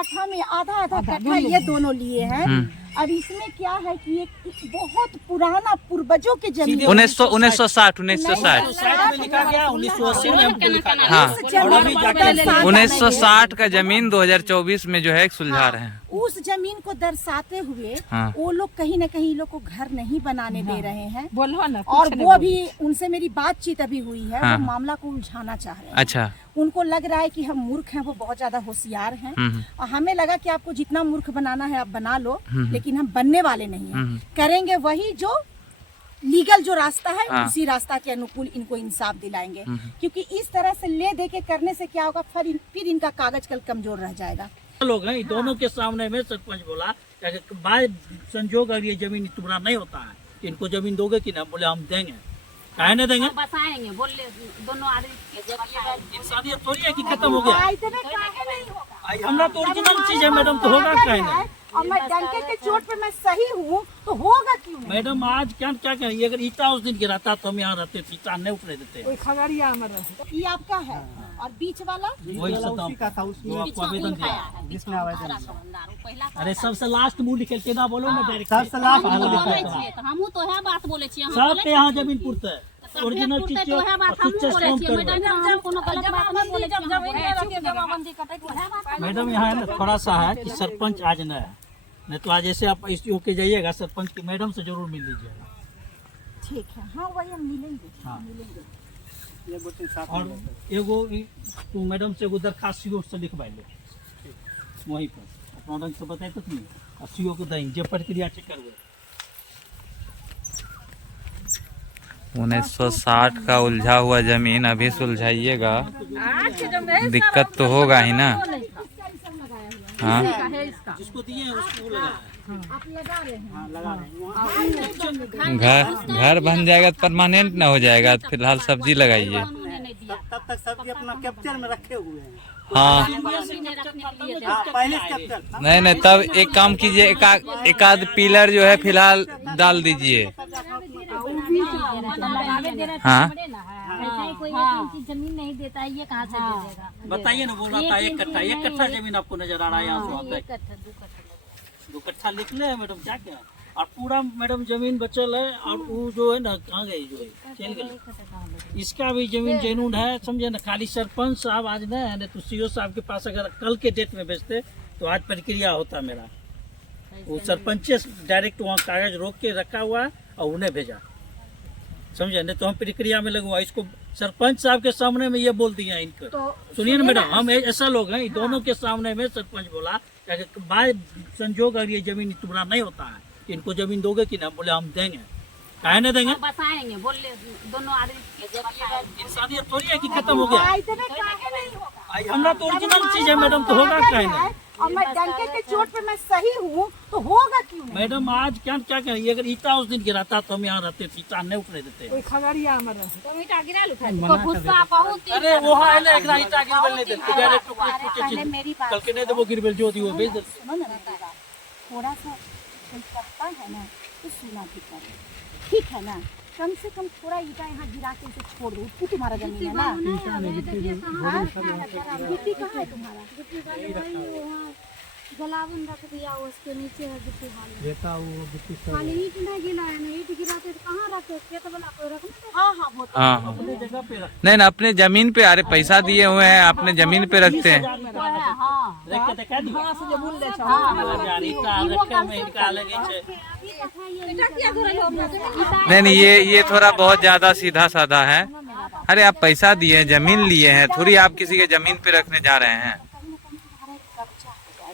कट्ठा में आधा कट्ठा ये दोनों लिए हैं। अब इसमें क्या है कि एक बहुत पुराना पूर्वजों के जमीन 1960 में लिखा गया, 1980 में हमको लिखा गया। हाँ 1960 का जमीन 2024 में जो है सुलझा रहे हैं। उस जमीन को दर्शाते हुए वो लोग कहीं न कहीं लोग को घर नहीं बनाने दे रहे हैं। बोलो ना, और वो भी उनसे मेरी बातचीत अभी हुई है। वो मामला को उलझाना चाह रहे हैं। अच्छा, उनको लग रहा है कि हम मूर्ख हैं, वो बहुत ज्यादा होशियार हैं। और हमें लगा कि आपको जितना मूर्ख बनाना है आप बना लो, लेकिन हम बनने वाले नहीं हैं। करेंगे वही जो लीगल जो रास्ता है, उसी रास्ता के अनुकूल इनको इंसाफ दिलाएंगे। क्योंकि इस तरह से ले दे के करने से क्या होगा, फिर इनका कागज कल कमजोर रह जाएगा। लोग हैं दोनों के सामने में सरपंच बोला बाय संजोग अगर ये जमीन तुम्हारा नहीं होता है, इनको जमीन दोगे कि ना? बोले हम देंगे। काहे नहीं देंगे? बताएंगे, बोले दोनों आदमी इंसानियत थोड़ी है कि खत्म हो गया। हमरा तो ओरिजिनल चीज है मैडम, तो होगा काहे नहीं? और मैं डंके के चोट पे मैं सही हूँ तो होगा क्यों नहीं? मैडम आज क्या करें, अगर ईटा उस दिन गिराता तो हम यहाँ रहते थे, ईटा नहीं उतरे देते। खगड़िया में ये आपका है और बीच वाला वही आपको आवेदन दिया जिसने आवेदन। अरे सबसे लास्ट मुँह निकल के ना बोलो ना, डायरेक्ट सबसे लास्ट हम तो है बात बोले छी, सबके यहाँ जमीन पुरता है ओरिजिनल चीज तो है बात हम बोले छी। मैडम कोनो गलत बात नहीं बोले छी। जमाबंदी कटे तो है बात। मैडम यहाँ है ना थोड़ा सा है कि सरपंच आज न है, नहीं तो आज ऐसे आप इस होके जाइएगा, सरपंच की मैडम से जरूर मिल लीजिएगा। ठीक है, हाँ वही हम मिलेंगे। हाँ। मिलेंगे। और एगो तू मैडम से एगो दरखास्त सीओ से लिखवाई ले वहीं पर अपना रंग से बताए तो नहीं, और सीओ को देंगे जो प्रक्रिया चेक करवे। 1960 का उलझा हुआ जमीन अभी सुलझाइएगा, दिक्कत तो होगा ही ना। हाँ जिसको दिए हैं उसको लगा आप लगा रहे हैं? हाँ, लगा रहे हैं। घर बन जाएगा तो परमानेंट ना हो जाएगा। फिलहाल सब्जी लगाइए। तब तक सब्जी अपना कैप्चर में रखे हुए हैं। हाँ पहले कैप्चर था। नहीं तब एक काम कीजिए, एक आध पिलर जो है फिलहाल डाल दीजिए। हाँ कोई जमीन नहीं देता है, ये कहाँ से दे देगा? बताइए ना, बोल रहा था एक कट्ठा जमीन आपको नजर आ रहा है यहाँ से आता है। 2 कट्ठा लिख ले मैडम, क्या क्या और पूरा मैडम जमीन बचल है। और वो जो है ना कहाँ गई, जो है चल गई। इसका भी जमीन जेनून है, समझे ना। खाली सरपंच साहब आज न है, तो सीओ साहब के पास अगर कल के डेट में भेजते तो आज प्रक्रिया होता मेरा। वो सरपंच डायरेक्ट वहाँ कागज रोक के रखा हुआ है और उन्हें भेजा, समझे। नहीं तो हम प्रक्रिया में लगवा। इसको सरपंच साहब के सामने में ये बोल दिया इनको। तो सुनिए ना मैडम, हम ऐसा लोग हैं, दोनों के सामने में सरपंच बोला बाय संजोग अगर ये जमीन तुम्हारा नहीं होता है, इनको जमीन दोगे कि ना? बोले हम देंगे। काहे नहीं देंगे? बताएंगे, बोले दोनों आदमी इंसानियत थोड़ी है कि खत्म हो गया। हमरा तो ओरिजिनल चीज है मैडम, तो होगा काहे नहीं? और मैं डंके के चोट पे मैं सही हूँ तो होगा क्यों नहीं? मैडम आज क्या करें, अगर ईटा उस दिन गिराता तो हम यहाँ रहते थे, ईटा नहीं उतरे देते। खगड़िया में ईटा गिरा लो तो गुस्सा बहुत। अरे वो है ना, एकरा ईटा गिरबल नहीं देते, डायरेक्ट कल के नहीं देबो गिरबल जो दी वो भेज दे। सुनो ना मेरी बात, थोड़ा सा कोई करता है ना तो सुना भी करे, ठीक है ना? कम से कम थोड़ा ईटा यहाँ गिरा के इसे छोड़ दो। वो तुम्हारा जमीन है ना? गिट्टी कहाँ है तुम्हारा? जलावन रख दिया, उसके नीचे है गिट्टी देता वो गिट्टी सब खाली ईट नहीं गिरा है ना, ईट गिराते तो कहाँ रखे? खेत वाला कोई रखना। हाँ हाँ वो तो हाँ अपने जगह पे रख। नहीं अपने जमीन पे, अरे पैसा दिए हुए हैं, अपने जमीन पे रखते हैं। हाँ देख के देखा दी से जो बोल दे यार ईटा रखे में इनका लगे छे। नहीं ये थोड़ा बहुत ज्यादा सीधा साधा है। अरे आप पैसा दिए हैं, जमीन लिए हैं, थोड़ी आप किसी के जमीन पे रखने जा रहे हैं।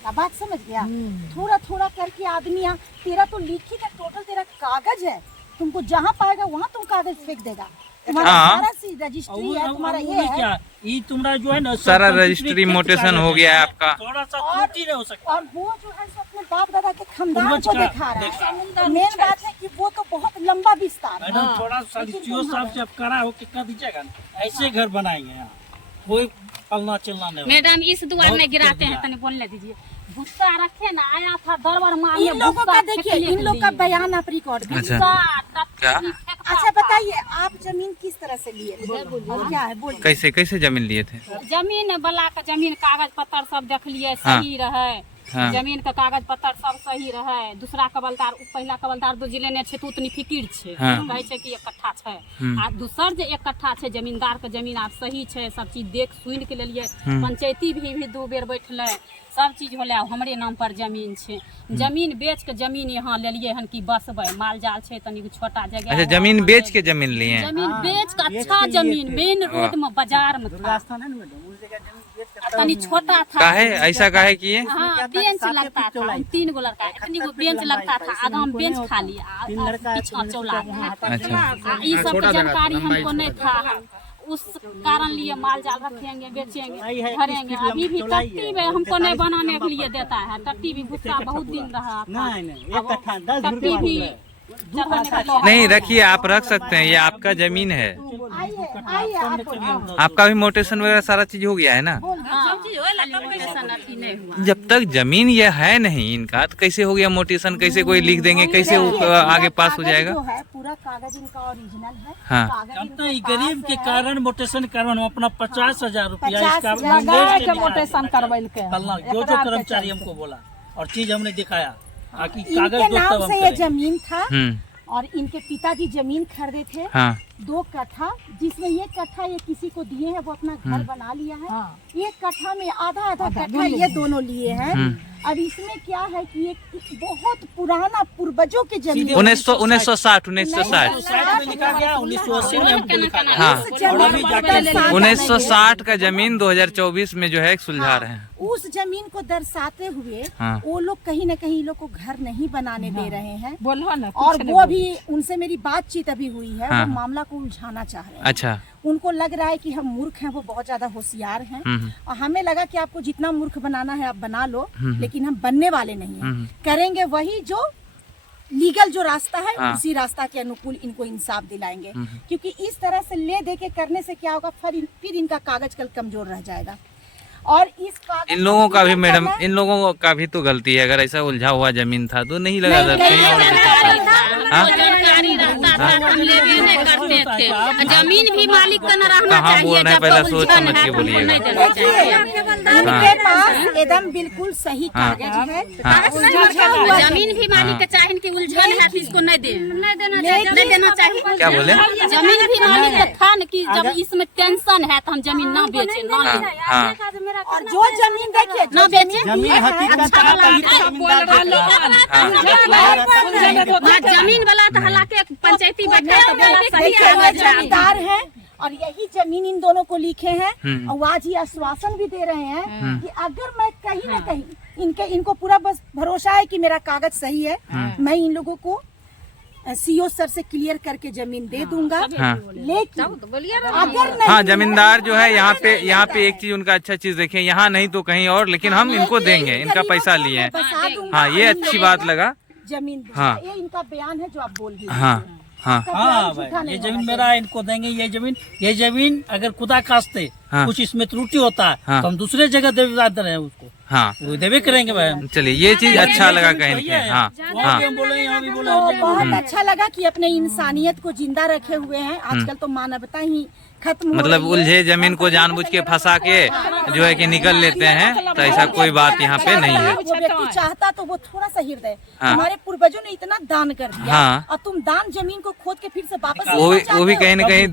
बात समझ गया? थोड़ा थोड़ा करके आदमी यहाँ, तेरा तो लिखी का टोटल तेरा कागज है, तुमको जहाँ पाएगा वहाँ तुम कागज फेंक देगा। तुम्हारा सारा सी रजिस्ट्री है, तुम्हारा ये है। क्या ये तुम्हारा जो है ना सारा रजिस्ट्री मोटेशन हो गया है आपका। थोड़ा सा त्रुटि नहीं हो सकता। और वो जो है सो अपने बाप दादा के खानदान को दिखा रहा है। मेन बात है कि वो तो बहुत लंबा विस्तार है। मैडम थोड़ा सा सीओ साहब से आप करा हो कि कर दीजिएगा, ऐसे घर बनाएंगे यहाँ, कोई फलना चलना नहीं। मैडम इस द्वार में गिराते हैं, तने बोलने दीजिए। गुस्सा रखे ना, आया था दरबार मारने। इन लोगों का देखिए, इन लोग का बयान आप रिकॉर्ड अच्छा क्या? अच्छा बताइए, आप जमीन किस तरह से लिए थे और क्या है बोलिए। कैसे कैसे जमीन लिए थे? जमीन वाला का जमीन कागज पत्तर सब देख लिए सही रहे। हाँ। जमीन का कागज पत्तर सब सही रहे। दूसरा कबलदार पहला कबलदार तो जिले ने छे तो उतनी फिकिर छे, हाँ। कहे छे कि 1 कट्ठा छे आ दूसर जे 1 कट्ठा छे जमींदार के जमीन आब सही छे, सब चीज देख सुन के लेलिए। पंचायती भी 2 बेर बैठले, सब चीज होले। हमरे नाम पर जमीन छे, जमीन बेच के जमीन यहाँ ले लिए हन कि बसबे। माल जाल छे तनी छोटा जगह। अच्छा, जमीन बेच के जमीन लिए हैं? जमीन बेच के अच्छा जमीन मेन रोड में बाजार में था, रास्ता है ना मैडम, उस जगह जमीन बेच कर तनी छोटा था। काहे ऐसा काहे किए? हाँ, बेंच लगता था, 3 गो लड़का, इतनी गो बेंच लगता था, आधा हम बेंच खाली पीछा चौला। अच्छा, ये सब की जानकारी हमको नहीं था, उस कारण लिए माल जाल रखेंगे, बेचेंगे, भरेंगे। अभी भी टट्टी में हमको नहीं बनाने के लिए देता है, टट्टी भी गुस्सा बहुत दिन रहा था। नहीं 1 कट्ठा 10 टट्टी भी नहीं रखिए, आप रख सकते हैं, ये आपका जमीन है। आइए आप बोलिए। आपका भी मोटेशन वगैरह सारा चीज हो गया है ना? जब तक जमीन ये है नहीं इनका, तो कैसे हो गया मोटेशन? कैसे कोई लिख देंगे, कैसे वो आगे पास हो जाएगा? जो है पूरा कागज इनका ओरिजिनल है। हाँ। कागज जानते इनके हैं पास गरीब के है। कारण मोटेशन कारण हम अपना 50,000 रुपया 50,000 इसका लगाए के मोटेशन करवैल के कल जो कर्मचारी हमको बोला और चीज हमने दिखाया ताकि इनके कागज दो नाम तब हम से ये करेंगे। जमीन था हम्म। और इनके पिताजी जमीन खरीदे थे हाँ 2 कट्ठा, जिसमें 1 कट्ठा ये किसी को दिए हैं, वो अपना घर बना लिया है। 1 कट्ठा में आधा कट्ठा ये दोनों लिए हैं। अब इसमें क्या है कि एक बहुत पुराना पूर्वजों के जमीन 1960 में लिखा गया 1980 में हमको लिखा गया। हाँ। और अभी जाकर 1960 का जमीन 2024 में जो है सुलझा रहे हैं। उस जमीन को दर्शाते हुए हाँ। वो लोग कहीं न कहीं लोग को घर नहीं बनाने दे रहे हैं। बोलो ना, और वो अभी उनसे मेरी बातचीत अभी हुई है। हाँ। वो मामला को उलझाना चाह रहे हैं। अच्छा। उनको लग रहा है कि हम मूर्ख हैं, वो बहुत ज्यादा होशियार हैं। और हमें लगा कि आपको जितना मूर्ख बनाना है आप बना लो, लेकिन हम बनने वाले नहीं हैं। करेंगे वही जो लीगल जो रास्ता है, हाँ। उसी रास्ता के अनुकूल इनको इंसाफ दिलाएंगे। क्योंकि इस तरह से ले दे के करने से क्या होगा, फिर इनका कागज कल कमजोर रह जाएगा। और इस कागज इन लोगों का भी क्लियर मैडम, करना- इन लोगों का भी तो गलती है। अगर ऐसा उलझा हुआ जमीन था तो नहीं लगा नहीं, सकते। नहीं, और नहीं, भी- नहीं, हाँ? जानकारी रहता था, हम लेबे नहीं करते थे। जमीन भी मालिक का न रहना कहाँ बोल चाहिए। रहे हैं, जब पहले तक सोच उलझन समझ है के तो हमको बोलिएगा। नहीं देना चाहिए। इनके पास एकदम बिल्कुल सही हाँ। कागज है। हाँ। उलझा हुआ जमीन भी मालिक के चाहिए कि उलझन है तो इसको नहीं देना चाहिए। क्या बोले? जमीन भी मालिक का था न कि जब इसमें टेंशन है तो हम जमीन ना बेचे, ना हाँ, लें। हाँ। और जो जमीन देखिए, ना जो बेचे। जमीन हकीकत अच्छा वाला हाँ, जमीन वाला तो हालांकि पंचायती बैठे तो बोला सही देखिए, ये कागज है। जमींदार हैं और यही जमीन इन दोनों को लिखे हैं। और आज ये आश्वासन भी दे रहे हैं कि अगर मैं कहीं न कहीं इनको पूरा बस भरोसा है कि मेरा कागज सही है, मैं इन लोगों को सीओ सर से क्लियर करके जमीन दे दूंगा। हाँ। लेकिन अगर नहीं हाँ, जमींदार जो है यहाँ पे एक चीज उनका अच्छा चीज देखें, यहाँ नहीं तो कहीं और, लेकिन हम इनको देंगे, इनका पैसा लिए हैं। बसा दूंगा। हाँ, ये अच्छी बात लगा। जमीन हाँ। ये इनका बयान है जो आप बोल रही हैं। हाँ हाँ आपका हाँ बयान झूठा भाई, ये नहीं जमीन होना मेरा है, इनको देंगे। ये जमीन अगर खुदा खास्ते हाँ। कुछ इसमें त्रुटि होता है हाँ। तो हम दूसरे जगह देते रहे उसको, हाँ। वो देवे करेंगे भाई हम। चलिए, ये चीज अच्छा लगा कहीं वही पे। है। हाँ वहाँ हाँ भी हम बोले, यहाँ भी बोले, तो हर जगह बहुत अच्छा लगा कि अपने इंसानियत को जिंदा रखे हुए हैं। आजकल तो मानवता ही खत्म हो मतलब रही है। उलझे जमीन को जानबूझ के फंसा के जो है कि निकल लेते हैं, तो ऐसा कोई बात यहाँ पे नहीं है। वो व्यक्ति चाहता तो वो थोड़ा सा हृदय, हाँ। हमारे पूर्वजों ने इतना दान कर दिया हाँ। और तुम दान जमीन को खोद के फिर से वापस वो भी लेना चाहते हो। कहीं न कहीं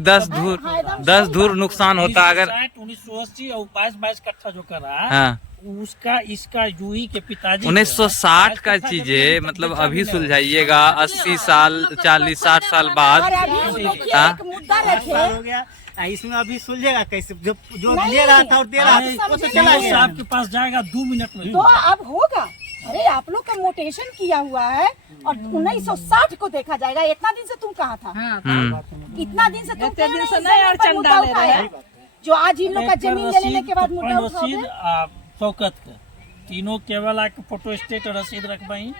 10 धूर नुकसान होता अगर। 1980 और 22 कट्ठा जो कर रहा है हाँ, उसका इसका जूही के पिताजी 1960 का चीजें मतलब अभी सुलझाइएगा 80 साल 40 60 साल बाद। और अभी देखिए हाँ। एक मुद्दा साल रखे, हो गया, इसमें अभी सुलझेगा कैसे? जो नहीं। ले रहा था और दे रहा था वो तो चला गया। आपके पास जाएगा 2 मिनट में। तो अब होगा। अरे आप लोग का मोटेशन किया हुआ है और 1960 को देखा जाएगा। इतना दिन से तुम कहाँ था? इतना दिन से तुम क्यों मुद्दा उठाया? जो आज इन लोग का जमीन ले लेने के बाद मुद्दा उठाओगे? शौकत के तीनों केवल आके फोटो स्टेट और रसीद रखबई।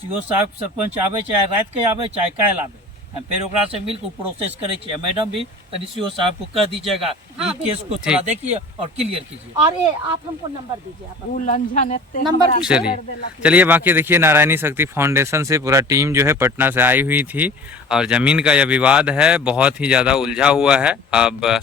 सीओ साहब सरपंच आवे चाहे रात के आवे चाहे काल आवे, फिर ओकरा से मिल के प्रोसेस करे छियै। मैडम भी तनी सीओ साहब को कह दीजिएगा कि केस को थोड़ा देखिए और क्लियर कीजिए। और ये आप हमको नंबर दीजिए, आप उल्लंघन नंबर दीजिए। चलिए बाकी देखिए नारायणी शक्ति फाउंडेशन से पूरा टीम जो है पटना से आई हुई थी और जमीन का यह विवाद है बहुत ही ज्यादा उलझा हुआ है। अब